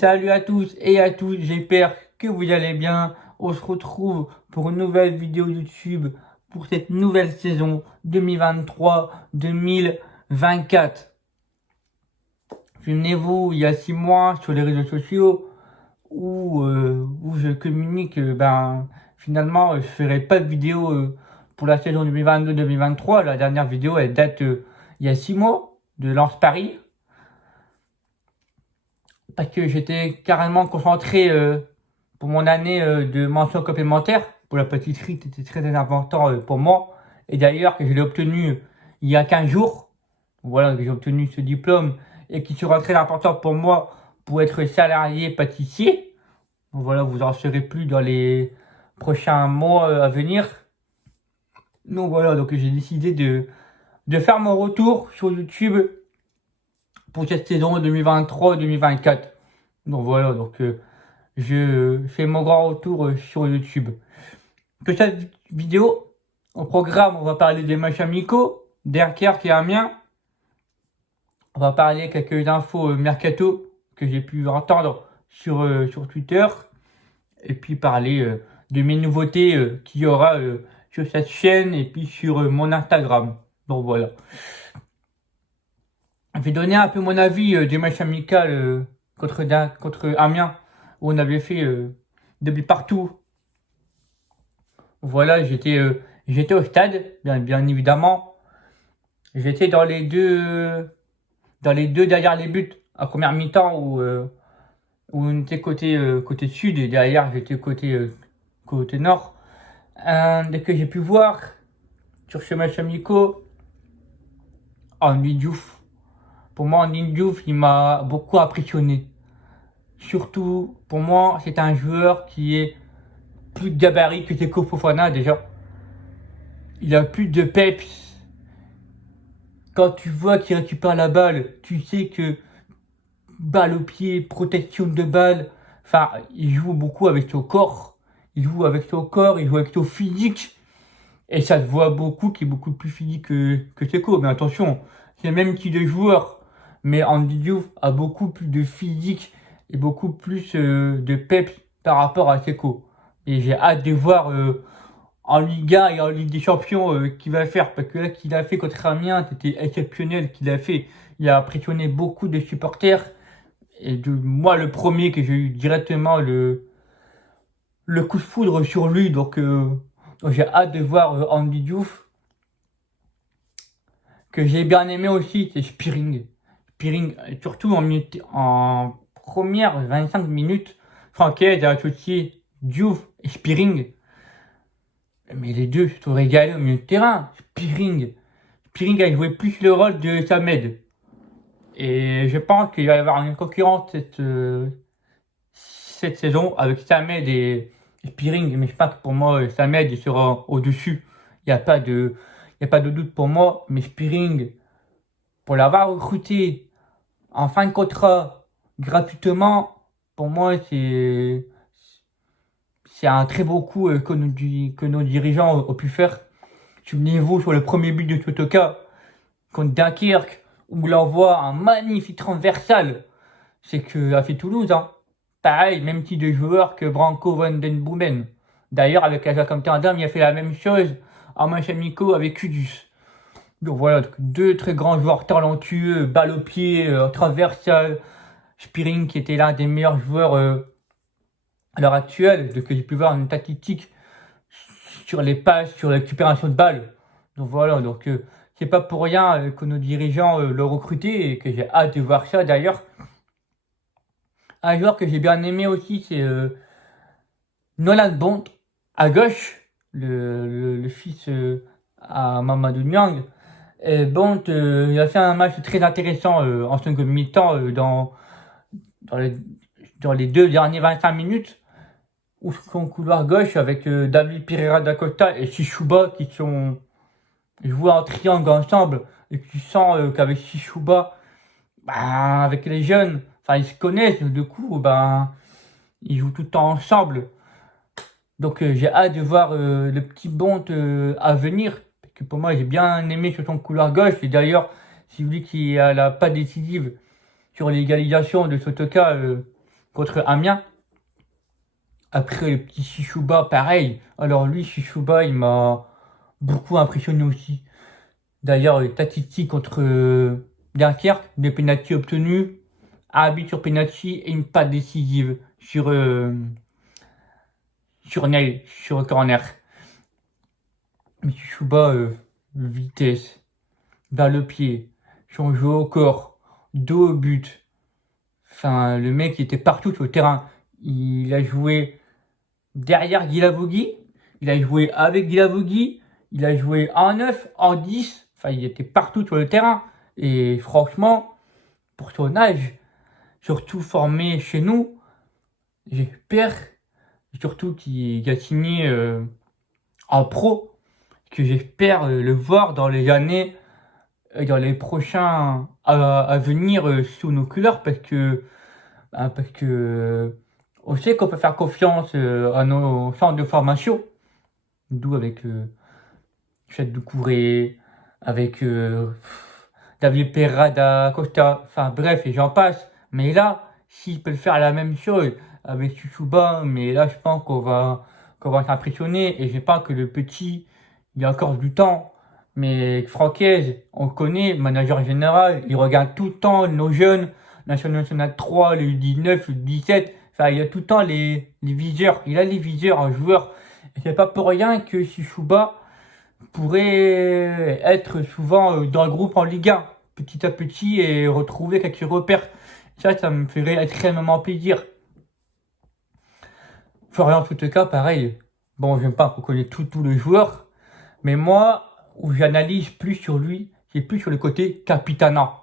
Salut à tous et à toutes, j'espère que vous allez bien. On se retrouve pour une nouvelle vidéo YouTube pour cette nouvelle saison 2023-2024. Souvenez-vous, il y a 6 mois sur les réseaux sociaux où je communique, finalement, je ferai pas de vidéo pour la saison 2022-2023. La dernière vidéo, elle date il y a 6 mois de Lance Paris. Parce que j'étais carrément concentré pour mon année de mention complémentaire. Pour la pâtisserie, c'était très important pour moi. Et d'ailleurs, que je l'ai obtenu il y a 15 jours. Voilà, que j'ai obtenu ce diplôme et qui sera très important pour moi pour être salarié pâtissier. Donc voilà, vous en saurez plus dans les prochains mois à venir. Donc voilà, donc j'ai décidé de faire mon retour sur YouTube pour cette saison 2023-2024. Donc voilà, je fais mon grand retour sur YouTube. Que cette vidéo, au programme, on va parler des matchs amicaux, Dunkerque et Amiens. On va parler quelques infos mercato que j'ai pu entendre sur Twitter. Et puis parler de mes nouveautés qu'il y aura sur cette chaîne et puis sur mon Instagram. Donc voilà. Je vais donner un peu mon avis des matchs amicaux contre Amiens, où on avait fait depuis partout. Voilà, j'étais au stade, bien évidemment. J'étais dans les deux derrière les buts, à première mi-temps où on était côté sud et derrière j'étais côté nord. Dès que j'ai pu voir sur ce match amicaux, Andy Diouf. Pour moi, Andy Diouf, il m'a beaucoup impressionné. Surtout, pour moi, c'est un joueur qui est plus de gabarit que Seko Fofana déjà. Il a plus de peps. Quand tu vois qu'il récupère la balle, tu sais que balle au pied, protection de balle. Enfin, il joue beaucoup avec son corps. Il joue avec son corps, il joue avec son physique. Et ça se voit beaucoup qu'il est beaucoup plus physique que Seko. Mais attention, c'est le même type de joueur. Mais Andy Diouf a beaucoup plus de physique et beaucoup plus de peps par rapport à Seko. Et j'ai hâte de voir en Liga et en Ligue des Champions qu'il va faire. Parce que là, qu'il a fait contre Amiens, c'était exceptionnel qu'il a fait. Il a impressionné beaucoup de supporters. Et moi, le premier que j'ai eu directement le coup de foudre sur lui. Donc j'ai hâte de voir Andy Diouf. Que j'ai bien aimé aussi, c'est Spearing. Spearing, surtout en première 25 minutes, Franquet a associé Diouf et Spearing. Mais les deux se sont régalés au milieu de terrain. Spearing a joué plus le rôle de Samed. Et je pense qu'il va y avoir une concurrence cette saison avec Samed et Spearing. Mais je pense que pour moi, Samed sera au-dessus. Il n'y a pas de doute pour moi. Mais Spearing, pour l'avoir recruté en fin de contrat gratuitement, pour moi, c'est un très beau coup que nos dirigeants ont pu faire. Souvenez-vous sur le premier but de Sotoka contre Dunkerque, où il envoie un magnifique transversal. C'est que a fait Toulouse, hein. Pareil, même type de joueur que Branco van den Boomen. D'ailleurs, avec Ajax Amsterdam, il a fait la même chose en match amicaux avec Kudus. Donc voilà, deux très grands joueurs talentueux, balle au pied, transversal. Spearing qui était l'un des meilleurs joueurs à l'heure actuelle, que j'ai pu voir une tactique sur les passes, sur la récupération de balles. Donc voilà, c'est pas pour rien que nos dirigeants l'ont recruté et que j'ai hâte de voir ça d'ailleurs. Un joueur que j'ai bien aimé aussi, c'est Nolan Bond, à gauche, le fils à Mamadou Niang. Et Bond, il a fait un match très intéressant en seconde mi-temps dans les deux dernières 25 minutes. Ou son couloir gauche avec David Pereira da Costa et Chichouba qui sont joués en triangle ensemble. Et tu sens qu'avec Chichouba, avec les jeunes, ils se connaissent, du coup, ils jouent tout le temps ensemble. Donc j'ai hâte de voir le petit Bond à venir. Parce que pour moi, j'ai bien aimé sur son couloir gauche. Et d'ailleurs, c'est lui qui a la passe décisive sur l'égalisation de Sotoka contre Amiens. Après, le petit Chichouba, pareil. Alors lui, Chichouba, il m'a beaucoup impressionné aussi. D'ailleurs, Tatiti contre Dunkerque, des pénaltys obtenus, arbitre sur penalty et une passe décisive sur Neil, sur corner. Mais Chichouba, vitesse, vers le pied, son jeu au corps, dos au but. Enfin, le mec il était partout sur le terrain. Il a joué derrière Guilavogui, il a joué avec Guilavogui, il a joué en 9, en 10. Enfin, il était partout sur le terrain. Et franchement, pour son âge, surtout formé chez nous, j'espère, surtout qu'il a signé en pro, que j'espère le voir dans les années, dans les prochains à venir sous nos couleurs parce que on sait qu'on peut faire confiance à nos centres de formation, d'où avec Chad Doucouré, avec David Perrada, Costa, enfin bref, et j'en passe. Mais là, s'il peut faire la même chose avec Chuchuba, mais là, je pense qu'on va s'impressionner. Et je pense que le petit, il a encore du temps. Mais Francaise, on le connaît, manager général, il regarde tout le temps nos jeunes, National 3, le U19, le U17. Enfin, il a tout le temps les viseurs. Il a les viseurs, un joueur. Et c'est pas pour rien que Chichouba pourrait être souvent dans le groupe en Ligue 1, petit à petit, et retrouver quelques repères. Ça me ferait extrêmement plaisir. Florian Souteka, pareil. Bon, j'aime pas qu'on connaisse tous les joueurs, mais moi, où j'analyse plus sur lui, c'est plus sur le côté capitana.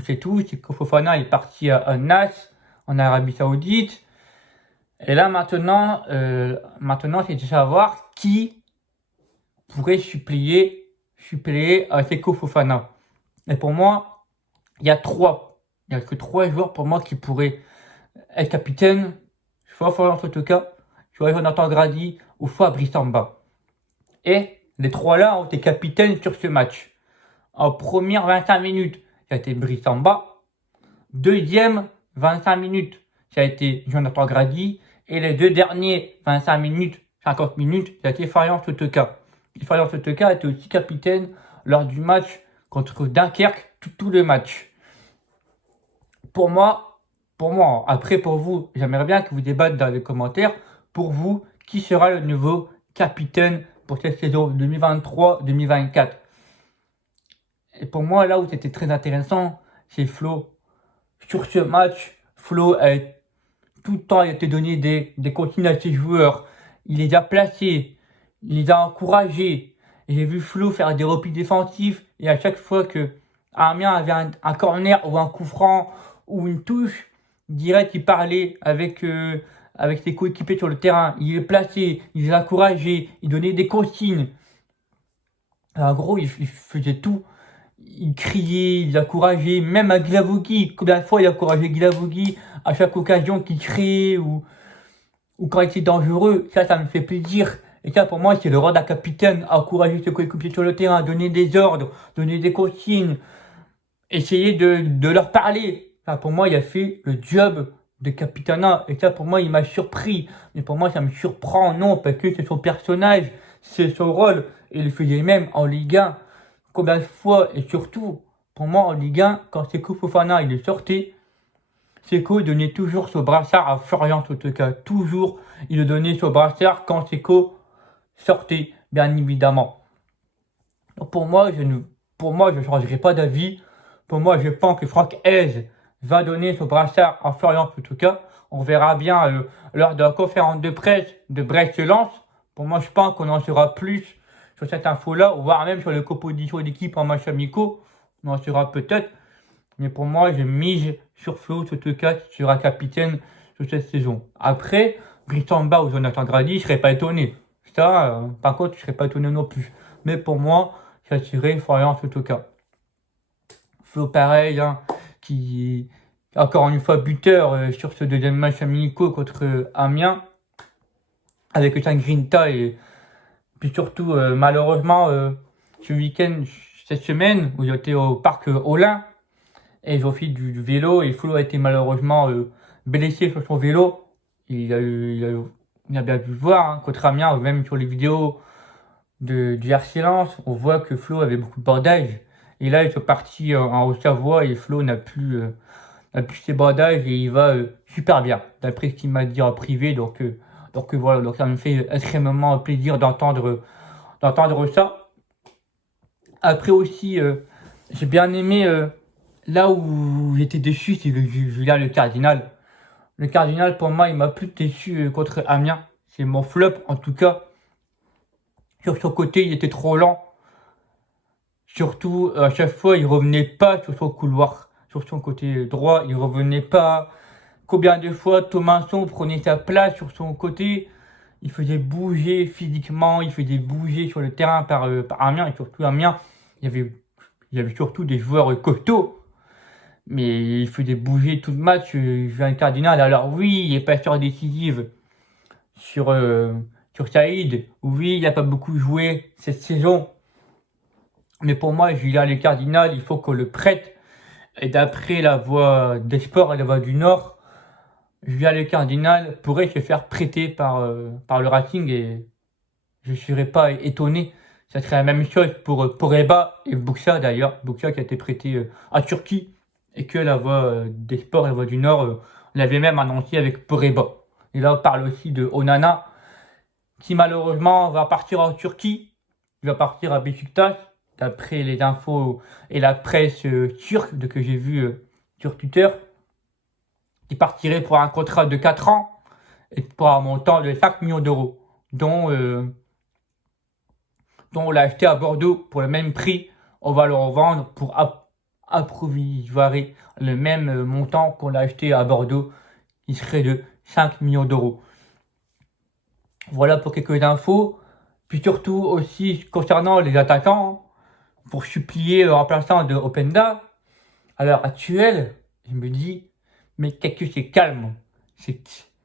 C'est tout, c'est que Fofana est parti à Nas, en Arabie Saoudite. Et là, maintenant c'est de savoir qui pourrait suppléer à Seko Fofana. Et pour moi, il y a que trois joueurs pour moi qui pourraient être capitaine, soit Florian Sotoka, soit Jonathan Grady, ou soit Brissamba. Et les trois là ont été capitaines sur ce match. En première 25 minutes, ça a été Brissamba. Deuxième 25 minutes, ça a été Jonathan Grady. Et les deux derniers 25 minutes, 50 minutes, ça a été Florian Sotoka. Florian Sotoka était aussi capitaine lors du match contre Dunkerque, tout le match. Pour moi, après pour vous, j'aimerais bien que vous débattiez dans les commentaires, pour vous, qui sera le nouveau capitaine pour cette saison 2023-2024. Et pour moi, là où c'était très intéressant, c'est Flo. Sur ce match, Flo a tout le temps été donné des consignes à ses joueurs. Il les a placés, il les a encouragés. Et j'ai vu Flo faire des replis défensifs. Et à chaque fois que Amiens avait un corner ou un coup franc ou une touche, direct il parlait avec ses coéquipiers sur le terrain. Il les plaçait, il les encourageait, il donnait des consignes. En gros, il faisait tout. Il criait, il encourageait, même à Guilavogui. Combien de fois il a encouragé Guilavogui à chaque occasion qu'il créait ou quand il était dangereux. Ça me fait plaisir. Et ça, pour moi, c'est le rôle d'un capitaine, encourager ses coéquipiers sur le terrain, donner des ordres, donner des consignes, essayer de leur parler. Ça, pour moi, il a fait le job de capitana. Et ça, pour moi, il m'a surpris. Mais pour moi, ça me surprend, non, parce que c'est son personnage, c'est son rôle. Et il le faisait même en Ligue 1. Combien de fois, et surtout, pour moi, en Ligue 1, quand Seko Fofana, il est sorti, Seko donnait toujours ce brassard à Florian Sotoka. Toujours, il le donnait ce brassard quand Seko sortait, bien évidemment. Donc pour moi, je ne changerai pas d'avis. Pour moi, je pense que Franck Hez va donner ce brassard à Florian Sotoka. On verra bien lors de la conférence de presse de Brest-Lens. Pour moi, je pense qu'on en saura plus sur cette info-là, voire même sur les compositions d'équipe en match amicaux. On en saura peut-être. Mais pour moi, je mise sur Flo Sotoka qui sera capitaine sur cette saison. Après, Brissamba ou Jonathan Grady, je ne serais pas étonné. Ça, par contre, je ne serais pas étonné non plus. Mais pour moi, ça serait Florian Sotoka. Flo, pareil, qui, encore une fois, buteur sur ce deuxième match amicaux contre Amiens, avec Sangrinta et puis surtout, malheureusement, ce week-end, cette semaine, où j'étais au parc Olin, et ils ont fait du vélo et Flo a été malheureusement blessé sur son vélo. Il a bien pu le voir, hein, contre Amiens, même sur les vidéos du RC Lens, on voit que Flo avait beaucoup de bandages. Et là, ils sont partis en Haute-Savoie et Flo n'a plus ses bandages et il va super bien, d'après ce qu'il m'a dit en privé. Donc voilà, donc ça me fait extrêmement plaisir d'entendre ça. Après aussi, j'ai bien aimé, là où j'étais déçu, c'est Julien Le Cardinal. Le Cardinal, pour moi, il m'a plus déçu contre Amiens. C'est mon flop, en tout cas. Sur son côté, il était trop lent. Surtout, à chaque fois, il revenait pas sur son couloir. Sur son côté droit, il revenait pas. Combien de fois Thomasson prenait sa place sur son côté, il faisait bouger physiquement, il faisait bouger sur le terrain par Amiens. Et surtout, Amiens, il y avait surtout des joueurs costauds. Mais il faisait bouger tout le match, Julien Cardinal. Alors oui, il est passeur décisive sur Saïd. Oui, il n'a pas beaucoup joué cette saison. Mais pour moi, Julien Le Cardinal, il faut qu'on le prête. Et d'après la voix des sports et la voix du Nord, Julien Le Cardinal pourrait se faire prêter par le Racing et je ne serais pas étonné. Ça serait la même chose pour Poreba et Buxa d'ailleurs. Buxa qui a été prêté à Turquie et que la voix des sports et la voix du Nord l'avait même annoncé avec Poreba. Et là, on parle aussi de Onana qui malheureusement va partir en Turquie. Il va partir à Beşiktaş d'après les infos et la presse turque que j'ai vu sur Twitter. Il partirait pour un contrat de 4 ans et pour un montant de 5 millions d'euros, dont on l'a acheté à Bordeaux pour le même prix. On va le revendre pour approvisionner le même montant qu'on l'a acheté à Bordeaux, qui serait de 5 millions d'euros. Voilà pour quelques infos. Puis surtout aussi concernant les attaquants, pour supplier le remplaçant de Openda, à l'heure actuelle, je me dis, mais qu'est-ce que c'est calme.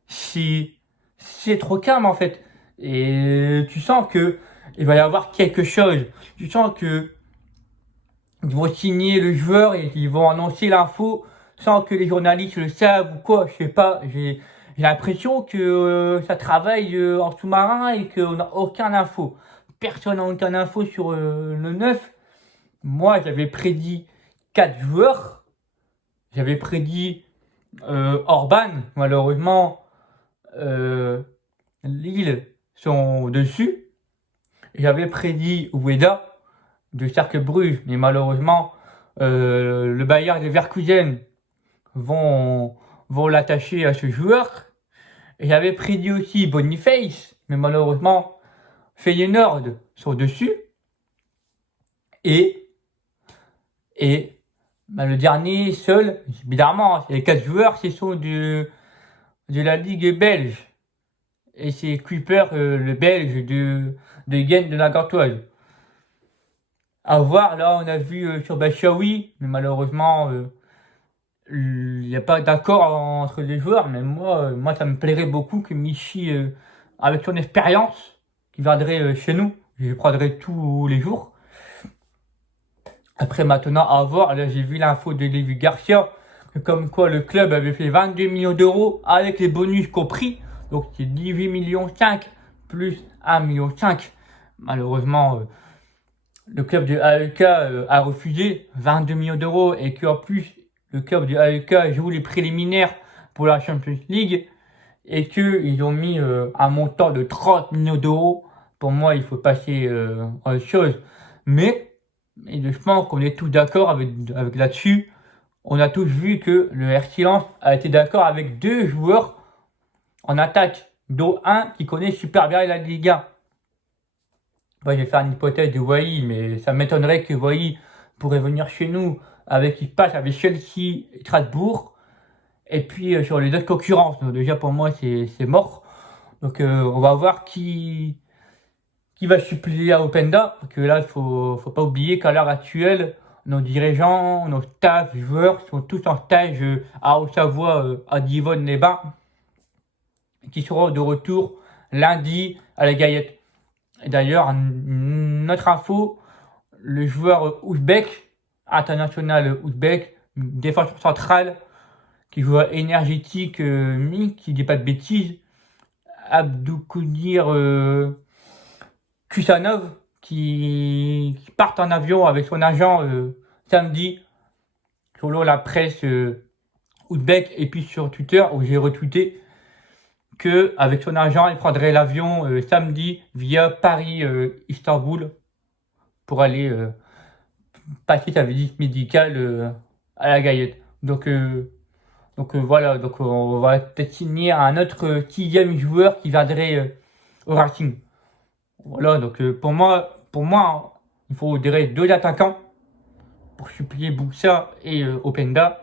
C'est trop calme en fait. Et tu sens que il va y avoir quelque chose. Tu sens que ils vont signer le joueur et ils vont annoncer l'info sans que les journalistes le savent ou quoi. Je sais pas. J'ai l'impression que ça travaille en sous-marin et qu'on n'a aucune info. Personne n'a aucune info sur le 9. Moi, j'avais prédit 4 joueurs. J'avais prédit Orban. Malheureusement, Lille sont dessus. J'avais prédit Ueda de Cercle Bruges, mais malheureusement, le Bayern Leverkusen vont l'attacher à ce joueur. Et j'avais prédit aussi Boniface, mais malheureusement, Feyenoord sont dessus. Et le dernier seul, bizarrement, les 4 joueurs, ce sont de la Ligue belge. Et c'est Kuiper, le belge de Gent de la Gantoise. À voir, là, on a vu sur Bachaoui, mais malheureusement, il n'y a pas d'accord entre les joueurs. Mais moi, ça me plairait beaucoup que Michi, avec son expérience, qui viendrait chez nous, je prendrais tous les jours. Après, maintenant, à voir, là, j'ai vu l'info de Lévi Garcia, que comme quoi le club avait fait 22 millions d'euros avec les bonus compris. Donc, c'est 18 millions 5 plus 1 million 5. Malheureusement, le club de AEK a refusé 22 millions d'euros et qu'en plus, le club de AEK joue les préliminaires pour la Champions League et qu'ils ont mis un montant de 30 millions d'euros. Pour moi, il faut passer à autre chose. Mais je pense qu'on est tous d'accord avec là-dessus. On a tous vu que le RC Lens a été d'accord avec 2 joueurs en attaque, dont un qui connaît super bien la Ligue 1. Moi, je vais faire une hypothèse de Wai, mais ça m'étonnerait que Wai pourrait venir chez nous il passe avec Chelsea et Strasbourg. Et puis sur les autres concurrences, donc déjà pour moi c'est mort. Donc on va voir qui va suppléer à Openda. Parce que là, il faut pas oublier qu'à l'heure actuelle, nos dirigeants, nos staff, joueurs sont tous en stage à Haute-Savoie, à Divonne-les-Bains, qui seront de retour lundi à la Gaillette. Et d'ailleurs, notre info, le joueur ouzbek, international ouzbek, défenseur central, qui joue énergétique, qui dit pas de bêtises. Abdoukounir Kusanov, qui part en avion avec son agent samedi, selon la presse ouzbek, et puis sur Twitter, où j'ai retweeté qu'avec son agent, il prendrait l'avion samedi via Paris-Istanbul pour aller passer sa visite médicale à la Gaillette. Donc voilà, donc on va peut-être signer un autre 6e joueur qui viendrait au Racing. Voilà, donc pour moi, il faudrait 2 attaquants pour suppléer Boussa et Openda.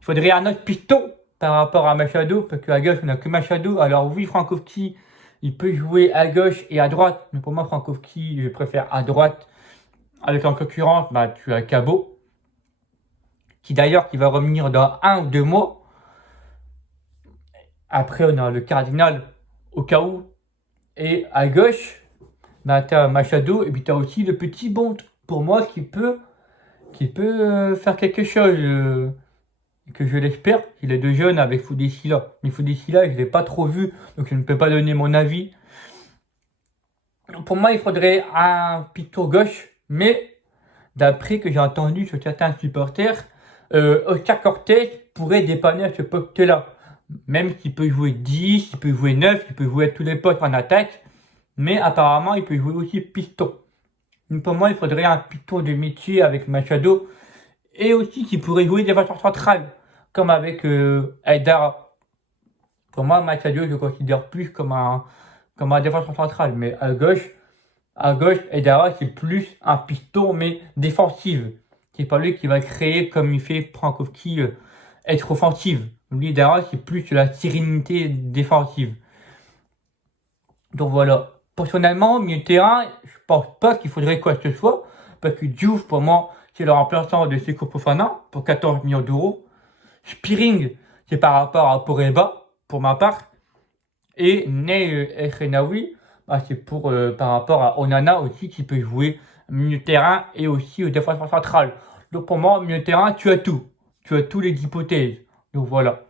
Il faudrait un autre piston par rapport à Machado, parce qu'à gauche, on n'a que Machado. Alors oui, Frankowski, il peut jouer à gauche et à droite, mais pour moi, Frankowski, je préfère à droite. Avec en concurrence, tu as Cabot, qui d'ailleurs qui va revenir dans 1 ou 2 mois. Après, on a le Cardinal au cas où. Et à gauche, tu as Machado, et puis tu as aussi le petit Bond, pour moi, qui peut faire quelque chose. Que je l'espère, il est de jeune avec Foudessila. Mais Foudessila, je ne l'ai pas trop vu, donc je ne peux pas donner mon avis. Pour moi, il faudrait un piston gauche, mais d'après que j'ai entendu sur certains supporters, Oscar Cortés pourrait dépanner à ce poste-là. Même s'il peut jouer 10, il peut jouer 9, il peut jouer à tous les postes en attaque, mais apparemment, il peut jouer aussi piston. Donc pour moi, il faudrait un piston de métier avec Machado, et aussi qui pourrait jouer défenseur central, comme avec Aïdara. Pour moi, Machado, je le considère plus comme un défenseur central, mais à gauche, Aïdara, c'est plus un piston, mais défensif. C'est pas lui qui va créer, comme il fait Frankowski, être offensive. Lui, Aïdara, c'est plus la sérénité défensive. Donc voilà. Personnellement, milieu de terrain, je pense pas qu'il faudrait quoi que ce soit, parce que Diouf, pour moi, c'est le remplaçant de Seko Fofana pour 14 millions d'euros. Spearing, c'est par rapport à Poreba, pour ma part. Et Ney El Khenaoui, c'est pour par rapport à Onana aussi, qui peut jouer milieu de terrain et aussi au défenseur central. Donc pour moi, milieu de terrain, tu as tout. Tu as tous les hypothèses. Donc voilà.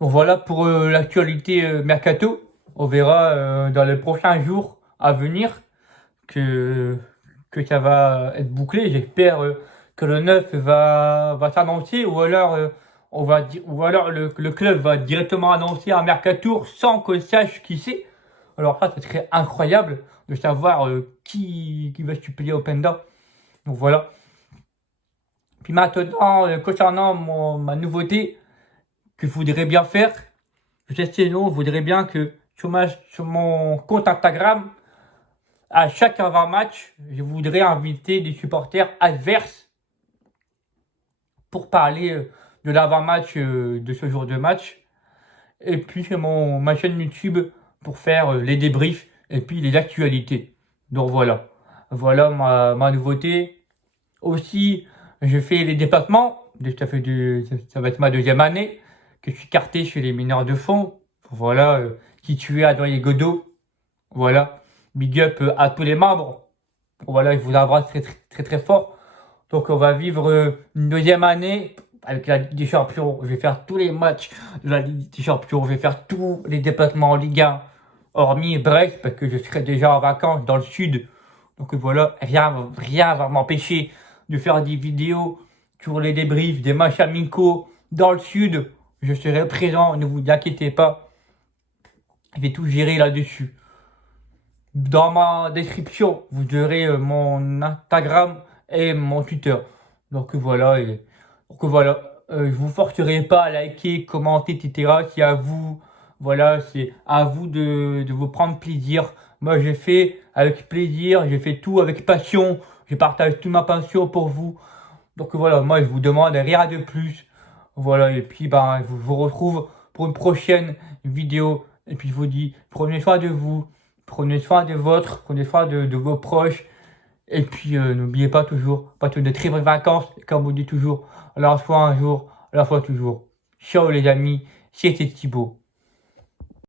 Donc voilà pour l'actualité Mercato. On verra dans les prochains jours à venir que ça va être bouclé. J'espère que le 9 va s'annoncer, ou alors le club va directement annoncer un mercato sans qu'on sache qui c'est. Alors ça serait incroyable de savoir qui va suppléer Openda. Donc voilà. Puis maintenant, concernant ma nouveauté que je voudrais bien faire, je voudrais bien que sur mon compte Instagram, à chaque avant-match, je voudrais inviter des supporters adverses pour parler de l'avant-match de ce jour de match. Et puis sur ma chaîne YouTube pour faire les débriefs et puis les actualités. Donc voilà. Voilà ma nouveauté. Aussi, je fais les déplacements. Ça va être ma 2e année que je suis carté chez les mineurs de fond. Voilà, situé à Noyer-Godeau. Voilà. Big up à tous les membres. Voilà, je vous embrasse très, très, très, très fort. Donc, on va vivre une 2e année avec la Ligue des Champions. Je vais faire tous les matchs de la Ligue des Champions. Je vais faire tous les déplacements en Ligue 1. Hormis Brest, parce que je serai déjà en vacances dans le sud. Donc voilà, rien va m'empêcher de faire des vidéos sur les débriefs des matchs amicaux dans le sud. Je serai présent, ne vous inquiétez pas. Je vais tout gérer là-dessus. Dans ma description, vous aurez mon Instagram et mon Twitter. Donc voilà, je vous forcerai pas à liker, commenter, etc. C'est à vous, voilà, c'est à vous de vous prendre plaisir. Moi, j'ai fait avec plaisir, j'ai fait tout avec passion. Je partage toute ma passion pour vous. Donc voilà, moi, je vous demande rien de plus. Voilà, et puis je vous retrouve pour une prochaine vidéo. Et puis je vous dis, prenez soin de vous. Prenez soin de prenez soin de vos proches. Et puis, n'oubliez pas toujours, passez de très bonnes vacances, comme on dit toujours, à la fois un jour, à la fois toujours. Ciao les amis, c'était Thibaut.